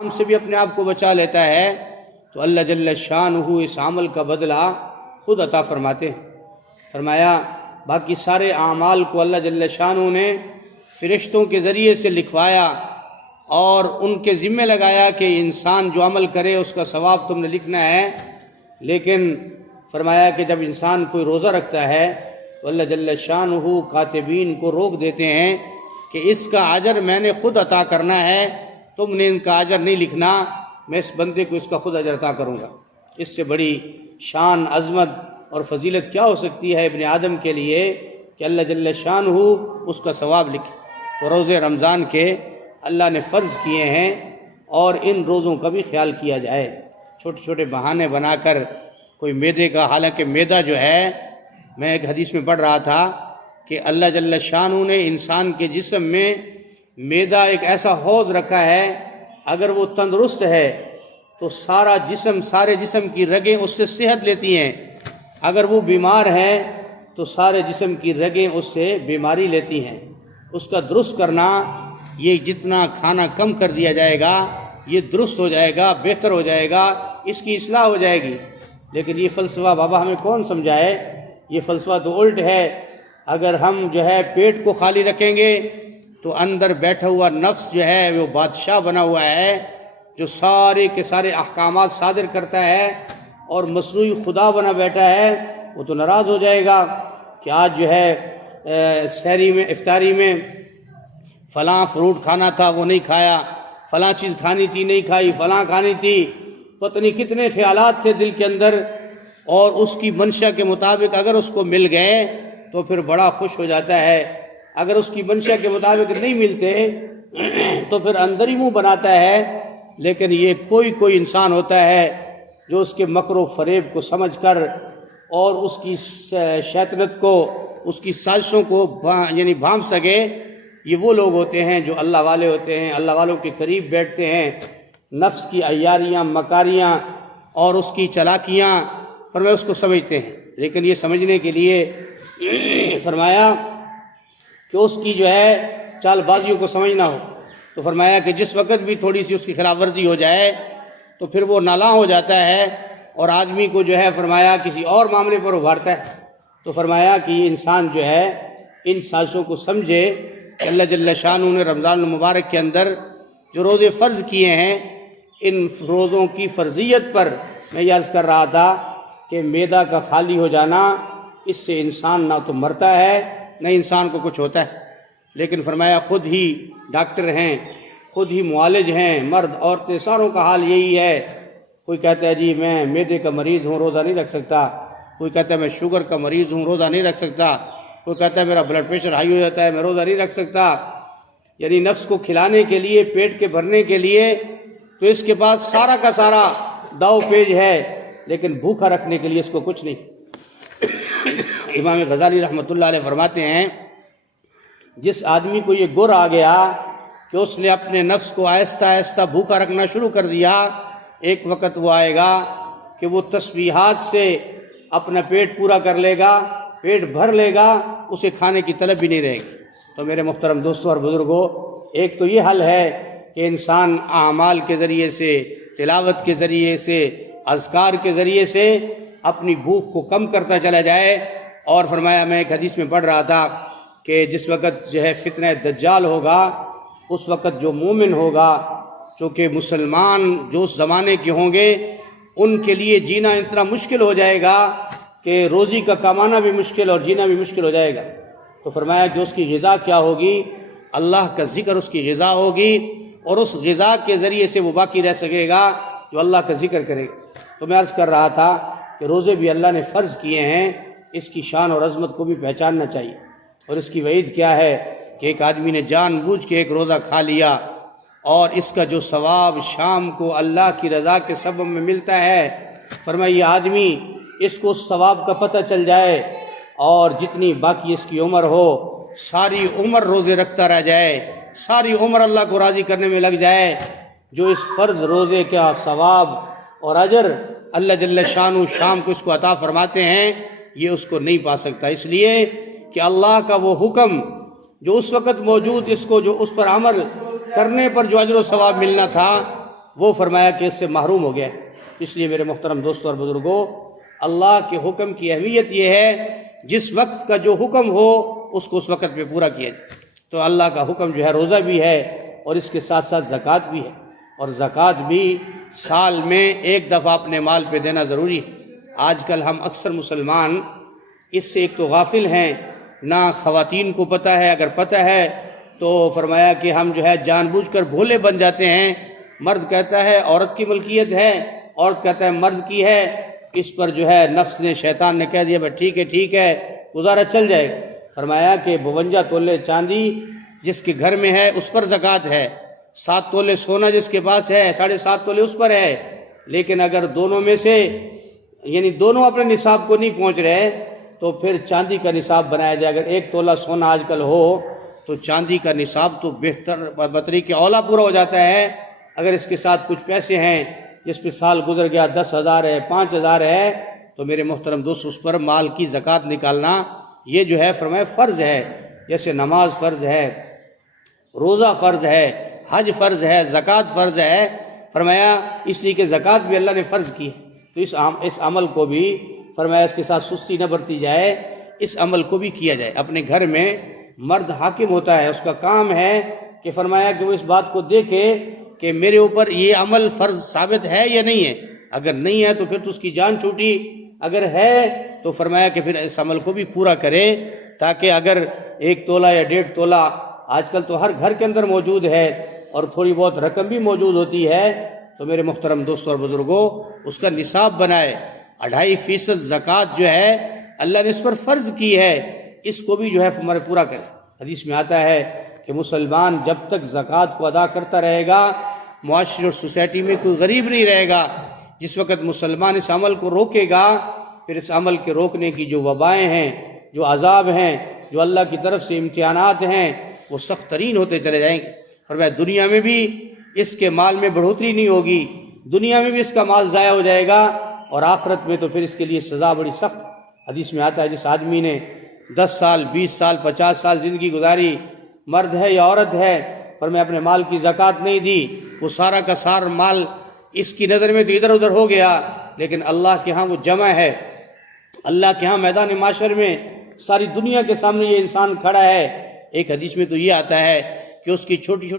ہم سے بھی اپنے آپ کو بچا لیتا ہے تو اللہ جل شانہ اس عمل کا بدلہ خود عطا فرماتے ہیں۔ فرمایا باقی سارے اعمال کو اللہ جل شانہ نے فرشتوں کے ذریعے سے لکھوایا اور ان کے ذمہ لگایا کہ انسان جو عمل کرے اس کا ثواب تم نے لکھنا ہے، لیکن فرمایا کہ جب انسان کوئی روزہ رکھتا ہے تو اللہ جل شانہ کاتبین کو روک دیتے ہیں کہ اس کا اجر میں نے خود عطا کرنا ہے، تم نے ان کا اجر نہیں لکھنا، میں اس بندے کو اس کا خود اجر عطا کروں گا۔ اس سے بڑی شان، عظمت اور فضیلت کیا ہو سکتی ہے ابن آدم کے لیے کہ اللہ جل شانہ اس کا ثواب لکھے۔ تو روزے رمضان کے اللہ نے فرض کیے ہیں اور ان روزوں کا بھی خیال کیا جائے۔ چھوٹے چھوٹے بہانے بنا کر کوئی میدے کا، حالانکہ میدا جو ہے، میں ایک حدیث میں پڑھ رہا تھا کہ اللہ جل شانہ نے انسان کے جسم میں میدا ایک ایسا حوض رکھا ہے، اگر وہ تندرست ہے تو سارے جسم کی رگیں اس سے صحت لیتی ہیں، اگر وہ بیمار ہے تو سارے جسم کی رگیں اس سے بیماری لیتی ہیں۔ اس کا درست کرنا، یہ جتنا کھانا کم کر دیا جائے گا یہ درست ہو جائے گا، بہتر ہو جائے گا، اس کی اصلاح ہو جائے گی۔ لیکن یہ فلسفہ بابا ہمیں کون سمجھائے؟ یہ فلسفہ تو الٹ ہے۔ اگر ہم جو ہے پیٹ کو خالی رکھیں گے تو اندر بیٹھا ہوا نفس جو ہے وہ بادشاہ بنا ہوا ہے، جو سارے کے سارے احکامات صادر کرتا ہے اور مصنوعی خدا بنا بیٹھا ہے، وہ تو ناراض ہو جائے گا کہ آج جو ہے سحری میں، افطاری میں فلاں فروٹ کھانا تھا وہ نہیں کھایا، فلاں چیز کھانی تھی نہیں کھائی، فلاں کھانی تھی، پتہ نہیں کتنے خیالات تھے دل کے اندر، اور اس کی منشا کے مطابق اگر اس کو مل گئے تو پھر بڑا خوش ہو جاتا ہے، اگر اس کی منشا کے مطابق نہیں ملتے تو پھر اندر ہی منہ بناتا ہے۔ لیکن یہ کوئی انسان ہوتا ہے جو اس کے مکر و فریب کو سمجھ کر اور اس کی شیطنت کو، اس کی سازشوں کو یعنی بھانپ سکے، یہ وہ لوگ ہوتے ہیں جو اللہ والے ہوتے ہیں، اللہ والوں کے قریب بیٹھتے ہیں۔ نفس کی عیاریاں، مکاریاں اور اس کی چلاکیاں فرمایا اس کو سمجھتے ہیں، لیکن یہ سمجھنے کے لیے فرمایا کہ اس کی جو ہے چال بازیوں کو سمجھنا ہو، تو فرمایا کہ جس وقت بھی تھوڑی سی اس کی خلاف ورزی ہو جائے تو پھر وہ نالاں ہو جاتا ہے اور آدمی کو جو ہے فرمایا کسی اور معاملے پر ابھارتا ہے۔ تو فرمایا کہ یہ انسان جو ہے ان سازشوں کو سمجھے کہ اللہ جل شانہ نے رمضان المبارک کے اندر جو روزے فرض کیے ہیں، ان روزوں کی فرضیت پر میں یہ عرض کر رہا تھا کہ معدہ کا خالی ہو جانا، اس سے انسان نہ تو مرتا ہے نہ انسان کو کچھ ہوتا ہے، لیکن فرمایا خود ہی ڈاکٹر ہیں، خود ہی معالج ہیں، مرد عورتیں ساروں کا حال یہی ہے۔ کوئی کہتا ہے جی میں معدے کا مریض ہوں، روزہ نہیں رکھ سکتا، کوئی کہتا ہے میں شوگر کا مریض ہوں، روزہ نہیں رکھ سکتا، کوئی کہتا ہے میرا بلڈ پریشر ہائی ہو جاتا ہے، میں روزہ نہیں رکھ سکتا۔ یعنی نفس کو کھلانے کے لیے، پیٹ کے بھرنے کے لیے تو اس کے پاس سارا کا سارا داؤ پیج ہے، لیکن بھوکا رکھنے کے لیے اس کو کچھ نہیں۔ امام غزالی رحمۃ اللہ علیہ فرماتے ہیں جس آدمی کو یہ گر آ گیا کہ اس نے اپنے نفس کو آہستہ آہستہ بھوکا رکھنا شروع کر دیا، ایک وقت وہ آئے گا کہ وہ تسبیحات سے اپنا پیٹ پورا کر لے گا، پیٹ بھر لے گا، اسے کھانے کی طلب بھی نہیں رہے گی۔ تو میرے محترم دوستوں اور بزرگوں، ایک تو یہ حل ہے کہ انسان اعمال کے ذریعے سے، تلاوت کے ذریعے سے، اذکار کے ذریعے سے اپنی بھوک کو کم کرتا چلا جائے۔ اور فرمایا میں ایک حدیث میں پڑھ رہا تھا کہ جس وقت جو ہے فتنہ دجال ہوگا، اس وقت جو مومن ہوگا، چونکہ مسلمان جو اس زمانے کے ہوں گے ان کے لیے جینا اتنا مشکل ہو جائے گا کہ روزی کا کمانا بھی مشکل اور جینا بھی مشکل ہو جائے گا۔ تو فرمایا کہ اس کی غذا کیا ہوگی؟ اللہ کا ذکر اس کی غذا ہوگی، اور اس غذا کے ذریعے سے وہ باقی رہ سکے گا جو اللہ کا ذکر کرے گا۔ تو میں عرض کر رہا تھا کہ روزے بھی اللہ نے فرض کیے ہیں، اس کی شان اور عظمت کو بھی پہچاننا چاہیے۔ اور اس کی وعید کیا ہے کہ ایک آدمی نے جان بوجھ کے ایک روزہ کھا لیا اور اس کا جو ثواب شام کو اللہ کی رضا کے سبب میں ملتا ہے، فرمایا یہ آدمی اس کو اس ثواب کا پتہ چل جائے اور جتنی باقی اس کی عمر ہو ساری عمر روزے رکھتا رہ جائے، ساری عمر اللہ کو راضی کرنے میں لگ جائے، جو اس فرض روزے کا ثواب اور اجر اللہ جل شانہ شام کو اس کو عطا فرماتے ہیں، یہ اس کو نہیں پا سکتا۔ اس لیے کہ اللہ کا وہ حکم جو اس وقت موجود، اس کو جو اس پر عمل کرنے پر جو اجر و ثواب ملنا تھا، وہ فرمایا کہ اس سے محروم ہو گیا۔ اس لیے میرے محترم دوستوں اور بزرگوں، اللہ کے حکم کی اہمیت یہ ہے جس وقت کا جو حکم ہو اس کو اس وقت پہ پورا کیا جائے۔ تو اللہ کا حکم جو ہے روزہ بھی ہے اور اس کے ساتھ ساتھ زکوٰۃ بھی ہے، اور زکوٰۃ بھی سال میں ایک دفعہ اپنے مال پہ دینا ضروری ہے۔ آج کل ہم اکثر مسلمان اس سے ایک تو غافل ہیں، نہ خواتین کو پتہ ہے، اگر پتہ ہے تو فرمایا کہ ہم جو ہے جان بوجھ کر بھولے بن جاتے ہیں۔ مرد کہتا ہے عورت کی ملکیت ہے، عورت کہتا ہے مرد کی ہے، اس پر جو ہے نفس نے، شیطان نے کہہ دیا بھائی ٹھیک ہے گزارا چل جائے گا۔ فرمایا کہ 52 تولے چاندی جس کے گھر میں ہے اس پر زکوٰۃ ہے، 7 تولے سونا جس کے پاس ہے 7.5 تولے اس پر ہے، لیکن اگر دونوں میں سے یعنی دونوں اپنے نصاب کو نہیں پہنچ رہے تو پھر چاندی کا نصاب بنایا جائے۔ اگر 1 تولہ سونا آج کل ہو تو چاندی کا نصاب تو بہتر بطریق اولا پورا ہو جاتا ہے۔ اگر اس کے ساتھ کچھ پیسے ہیں جس پہ سال گزر گیا 10,000 ہے 5,000 ہے تو میرے محترم دوست اس پر مال کی زکوٰۃ نکالنا یہ جو ہے فرمایا فرض ہے۔ جیسے نماز فرض ہے، روزہ فرض ہے، حج فرض ہے، زکوٰۃ فرض ہے، فرمایا اس لیے کہ زکوٰۃ بھی اللہ نے فرض کی ہے، تو اس عمل کو بھی فرمایا اس کے ساتھ سستی نہ برتی جائے، اس عمل کو بھی کیا جائے۔ اپنے گھر میں مرد حاکم ہوتا ہے، اس کا کام ہے کہ فرمایا کہ وہ اس بات کو دیکھے کہ میرے اوپر یہ عمل فرض ثابت ہے یا نہیں ہے، اگر نہیں ہے تو پھر تو اس کی جان چھوٹی، اگر ہے تو فرمایا کہ پھر اس عمل کو بھی پورا کرے، تاکہ اگر 1 تولہ یا 1.5 تولہ آج کل تو ہر گھر کے اندر موجود ہے اور تھوڑی بہت رقم بھی موجود ہوتی ہے، تو میرے محترم دوستوں اور بزرگوں اس کا نصاب بنائے۔ 2.5% زکوٰۃ جو ہے اللہ نے اس پر فرض کی ہے، اس کو بھی جو ہے ہمارے پورا کرے۔ حدیث میں آتا ہے کہ مسلمان جب تک زکوٰۃ کو ادا کرتا رہے گا معاشرے اور سوسائٹی میں کوئی غریب نہیں رہے گا۔ جس وقت مسلمان اس عمل کو روکے گا پھر اس عمل کے روکنے کی جو وبائیں ہیں، جو عذاب ہیں، جو اللہ کی طرف سے امتحانات ہیں وہ سخت ترین ہوتے چلے جائیں گے۔ فرمایا دنیا میں بھی اس کے مال میں بڑھوتری نہیں ہوگی، دنیا میں بھی اس کا مال ضائع ہو جائے گا، اور آخرت میں تو پھر اس کے لیے سزا بڑی سخت۔ حدیث میں آتا ہے جس آدمی نے 10 سال 20 سال 50 سال زندگی گزاری، مرد ہے یا عورت ہے، پر میں اپنے مال کی زکوٰۃ نہیں دی، وہ سارا کا سارا مال اس کی نظر میں تو ادھر ادھر ہو گیا، لیکن اللہ کے ہاں وہ جمع ہے۔ اللہ کے ہاں میدان معاشر میں ساری دنیا کے سامنے یہ انسان کھڑا ہے۔ ایک حدیث میں تو یہ آتا ہے کہ اس کی چھوٹی چھوٹی